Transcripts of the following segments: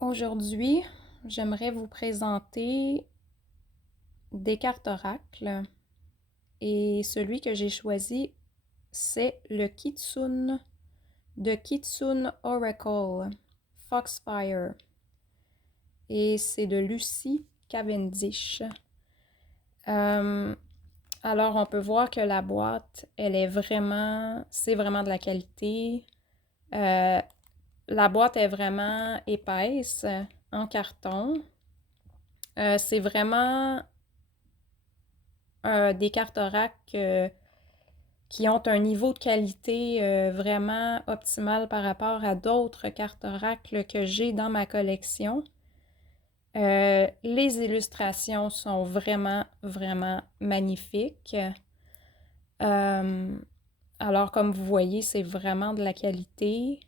Aujourd'hui, j'aimerais vous présenter des cartes oracles et celui que j'ai choisi, c'est le Kitsune de Kitsune Oracle Foxfire et c'est de Lucy Cavendish. Euh, alors, on peut voir que la boîte, c'est vraiment de la qualité. Euh, la boîte est vraiment épaisse en carton. C'est vraiment des cartes oracle qui ont un niveau de qualité vraiment optimal par rapport à d'autres cartes oracle que j'ai dans ma collection. Les illustrations sont vraiment, vraiment magnifiques. Euh, alors, comme vous voyez, c'est vraiment de la qualité.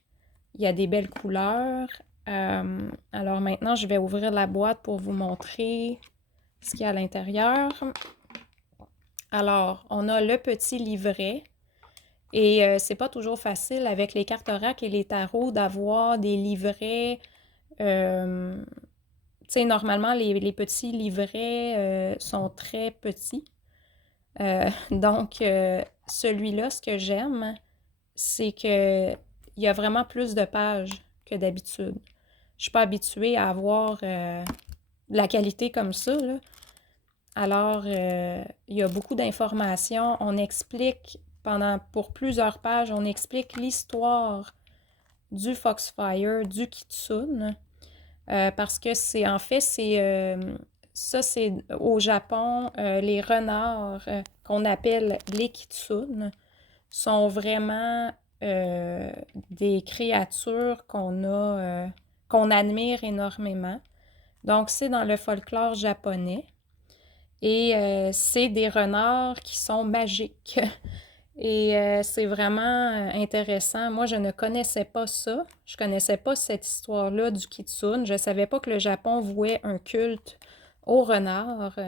Il y a des belles couleurs. Alors maintenant, je vais ouvrir la boîte pour vous montrer ce qu'il y a à l'intérieur. Alors, on a le petit livret. Et c'est pas toujours facile avec les cartes oracle et les tarots d'avoir des livrets. Tu sais, normalement, les petits livrets sont très petits. Donc, celui-là, ce que j'aime, c'est que il y a vraiment plus de pages que d'habitude. Je suis pas habituée à avoir de la qualité comme ça, là. Alors, il y a beaucoup d'informations. On explique pour plusieurs pages, on explique l'histoire du Foxfire, du Kitsune, parce que c'est au Japon, les renards qu'on appelle les Kitsune sont vraiment des créatures qu'on admire énormément. Donc, c'est dans le folklore japonais. Et c'est des renards qui sont magiques. Et c'est vraiment intéressant. Moi, je ne connaissais pas ça. Je connaissais pas cette histoire-là du kitsune. Je savais pas que le Japon vouait un culte au renard.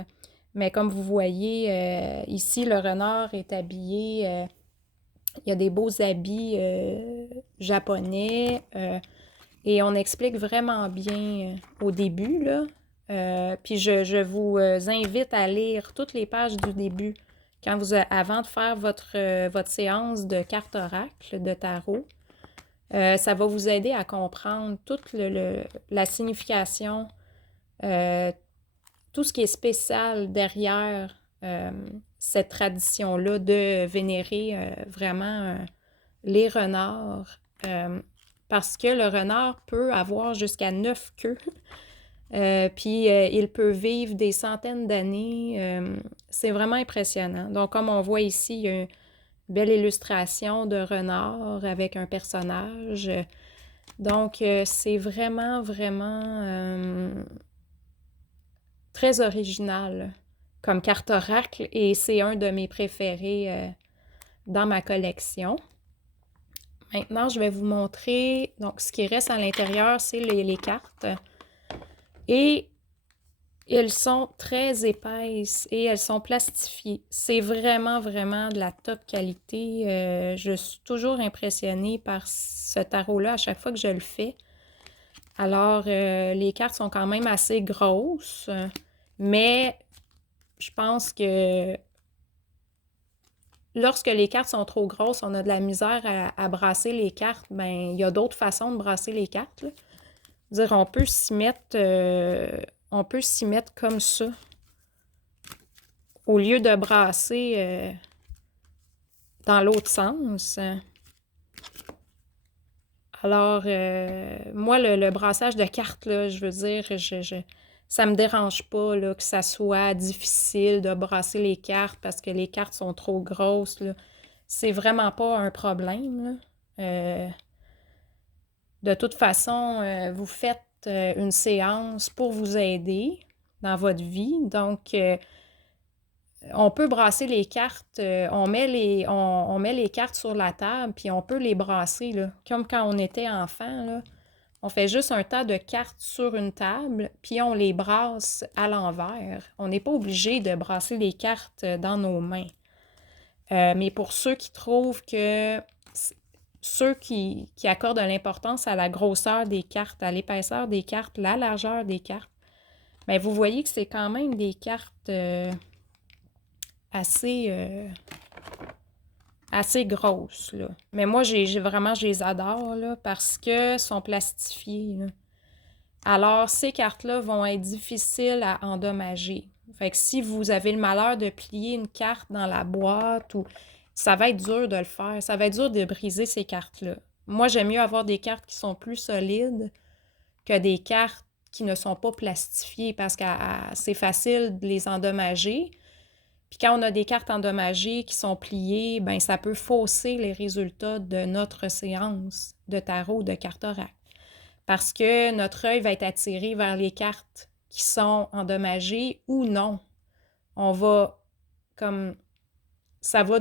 Mais comme vous voyez, ici, le renard est habillé. Il y a des beaux habits japonais. Et on explique vraiment bien au début, là. Puis je vous invite à lire toutes les pages du début avant de faire votre séance de cartes oracle, de tarot. Ça va vous aider à comprendre toute la signification, tout ce qui est spécial derrière cette tradition-là de vénérer vraiment les renards. Parce que le renard peut avoir jusqu'à 9 queues. Puis il peut vivre des centaines d'années. C'est vraiment impressionnant. Donc, comme on voit ici, il y a une belle illustration de renard avec un personnage. Donc, c'est vraiment, vraiment très original comme carte oracle et c'est un de mes préférés dans ma collection. Maintenant, je vais vous montrer, donc ce qui reste à l'intérieur, c'est les cartes. Et elles sont très épaisses et elles sont plastifiées. C'est vraiment, vraiment de la top qualité. Je suis toujours impressionnée par ce tarot-là à chaque fois que je le fais. Alors, les cartes sont quand même assez grosses, mais je pense que lorsque les cartes sont trop grosses, on a de la misère à brasser les cartes. Ben, il y a d'autres façons de brasser les cartes, là. Dire, on peut s'y mettre comme ça. Au lieu de brasser dans l'autre sens. Alors, moi, le brassage de cartes, là, je veux dire, ça me dérange pas là, que ça soit difficile de brasser les cartes parce que les cartes sont trop grosses, là. C'est vraiment pas un problème, là. De toute façon, vous faites une séance pour vous aider dans votre vie. Donc, on peut brasser les cartes, on met les cartes sur la table, puis on peut les brasser, là, comme quand on était enfant, là. On fait juste un tas de cartes sur une table, puis on les brasse à l'envers. On n'est pas obligé de brasser les cartes dans nos mains. Mais pour ceux qui trouvent que ceux qui accordent de l'importance à la grosseur des cartes, à l'épaisseur des cartes, la largeur des cartes, bien, vous voyez que c'est quand même des cartes assez, assez grosses, là. Mais moi, vraiment, je les adore, là, parce que sont plastifiées, là. Alors, ces cartes-là vont être difficiles à endommager. Fait que si vous avez le malheur de plier une carte dans la boîte, ou ça va être dur de le faire. Ça va être dur de briser ces cartes-là. Moi, j'aime mieux avoir des cartes qui sont plus solides que des cartes qui ne sont pas plastifiées parce que c'est facile de les endommager. Puis quand on a des cartes endommagées qui sont pliées, ben ça peut fausser les résultats de notre séance de tarot, de cartes oracle. Parce que notre œil va être attiré vers les cartes qui sont endommagées ou non. On va comme... Ça va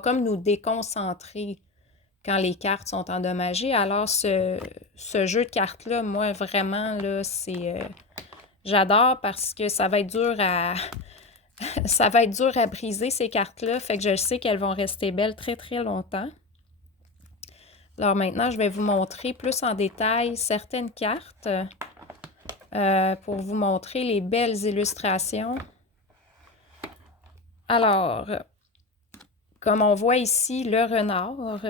comme nous déconcentrer quand les cartes sont endommagées. Alors, ce jeu de cartes-là, moi, vraiment, là, c'est... j'adore parce que ça va être dur à... ça va être dur à briser, ces cartes-là. Fait que je sais qu'elles vont rester belles très, très longtemps. Alors maintenant, je vais vous montrer plus en détail certaines cartes pour vous montrer les belles illustrations. Alors, comme on voit ici, le renard.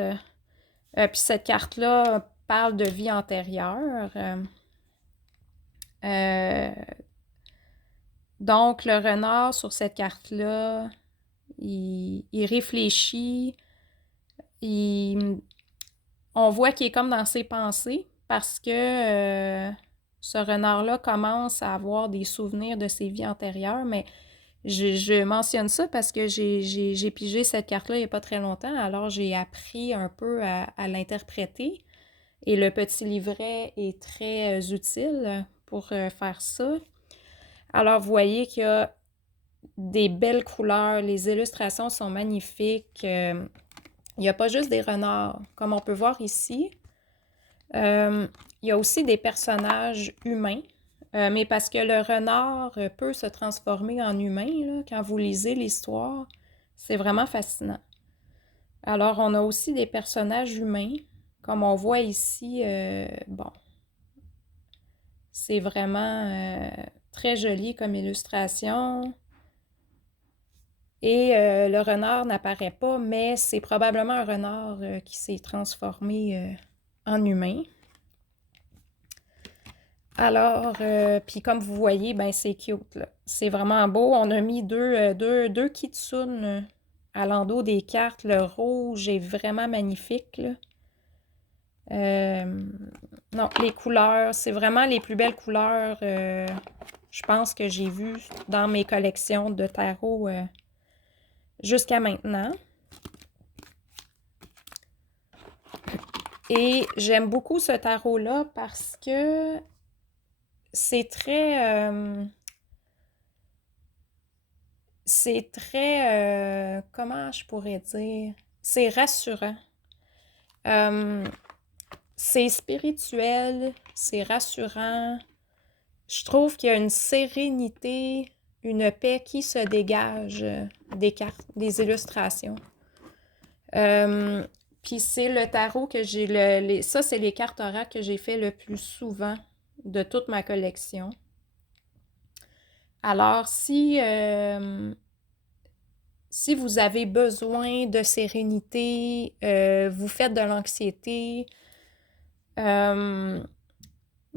Puis cette carte-là parle de vie antérieure. Donc, le renard, sur cette carte-là, il réfléchit. On voit qu'il est comme dans ses pensées parce que ce renard-là commence à avoir des souvenirs de ses vies antérieures, mais je mentionne ça parce que j'ai pigé cette carte-là il n'y a pas très longtemps, alors j'ai appris un peu à l'interpréter et le petit livret est très utile pour faire ça. Alors, vous voyez qu'il y a des belles couleurs, les illustrations sont magnifiques. Il n'y a pas juste des renards, comme on peut voir ici. Il y a aussi des personnages humains, mais parce que le renard peut se transformer en humain, là, quand vous lisez l'histoire, c'est vraiment fascinant. Alors, on a aussi des personnages humains, comme on voit ici, bon, c'est vraiment très joli comme illustration. Et le renard n'apparaît pas, mais c'est probablement un renard qui s'est transformé en humain. Alors, puis comme vous voyez, ben c'est cute, là. C'est vraiment beau. On a mis deux kitsune à l'endos des cartes. Le rouge est vraiment magnifique, là. Non, les couleurs, c'est vraiment les plus belles couleurs, je pense, que j'ai vues dans mes collections de tarot jusqu'à maintenant. Et j'aime beaucoup ce tarot-là parce que c'est très... comment je pourrais dire? C'est rassurant. C'est spirituel, c'est rassurant. Je trouve qu'il y a une sérénité, une paix qui se dégage des cartes, des illustrations. Puis c'est le tarot que j'ai... ça, c'est les cartes oracles que j'ai fait le plus souvent de toute ma collection. Alors, si vous avez besoin de sérénité, vous faites de l'anxiété,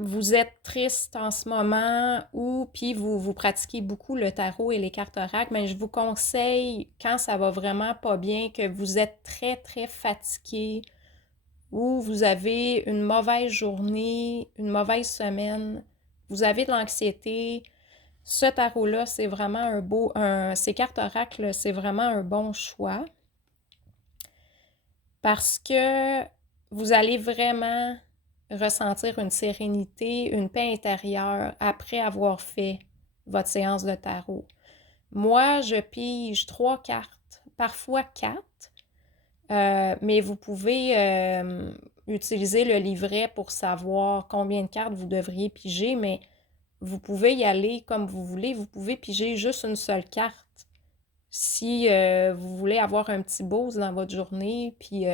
vous êtes triste en ce moment ou puis vous pratiquez beaucoup le tarot et les cartes oracles, mais je vous conseille, quand ça va vraiment pas bien, que vous êtes très, très fatigué ou vous avez une mauvaise journée, une mauvaise semaine, vous avez de l'anxiété, ce tarot-là, c'est vraiment ces cartes oracles, c'est vraiment un bon choix parce que vous allez vraiment ressentir une sérénité, une paix intérieure après avoir fait votre séance de tarot. Moi, je pige 3 cartes, parfois 4, mais vous pouvez utiliser le livret pour savoir combien de cartes vous devriez piger, mais vous pouvez y aller comme vous voulez. Vous pouvez piger juste une seule carte Si vous voulez avoir un petit boost dans votre journée, puis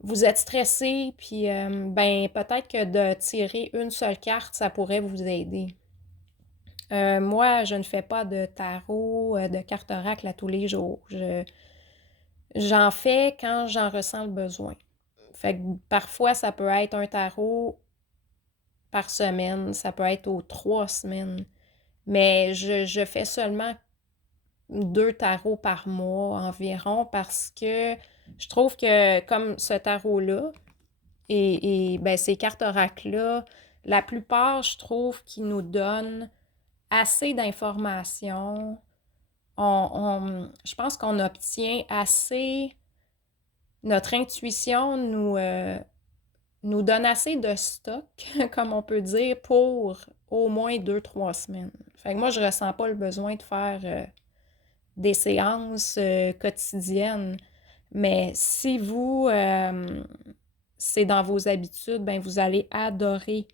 vous êtes stressé, puis ben peut-être que de tirer une seule carte, ça pourrait vous aider. Moi, je ne fais pas de tarot, de cartes oracle à tous les jours. J'en fais quand j'en ressens le besoin. Fait que parfois, ça peut être un tarot par semaine, ça peut être aux 3 semaines. Mais je fais seulement 2 tarots par mois environ parce que je trouve que comme ce tarot-là et ben, ces cartes oracle-là, la plupart, je trouve qu'ils nous donnent assez d'informations. Je pense qu'on obtient assez, notre intuition nous donne assez de stock, comme on peut dire, pour au moins 2, 3 semaines. Fait que moi, je ressens pas le besoin de faire des séances quotidiennes. Mais si vous, c'est dans vos habitudes, ben vous allez adorer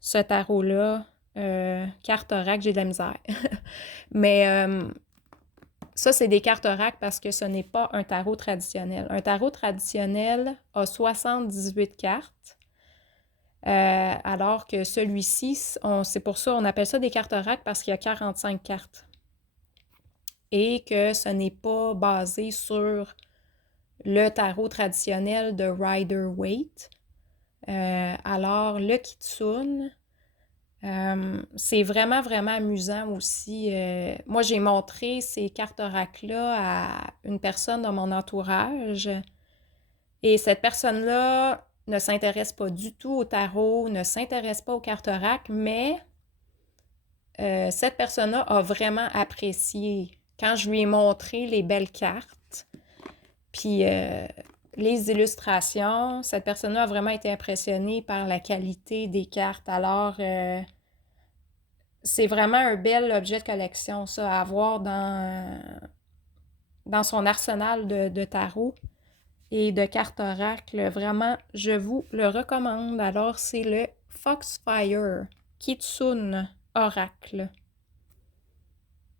ce tarot-là. Carte oracle, j'ai de la misère. Mais ça, c'est des cartes oracle parce que ce n'est pas un tarot traditionnel. Un tarot traditionnel a 78 cartes, alors que celui-ci, c'est pour ça on appelle ça des cartes oracle parce qu'il y a 45 cartes. Et que ce n'est pas basé sur le tarot traditionnel de Rider-Waite. Alors, le Kitsune, c'est vraiment, vraiment amusant aussi. Moi, j'ai montré ces cartes oracle-là à une personne dans mon entourage et cette personne-là ne s'intéresse pas du tout au tarot, ne s'intéresse pas aux cartes oracle, mais cette personne-là a vraiment apprécié quand je lui ai montré les belles cartes. Puis les illustrations, cette personne-là a vraiment été impressionnée par la qualité des cartes. Alors, c'est vraiment un bel objet de collection, ça, à avoir dans son arsenal de tarot et de cartes oracle. Vraiment, je vous le recommande. Alors, c'est le Foxfire Kitsune Oracle.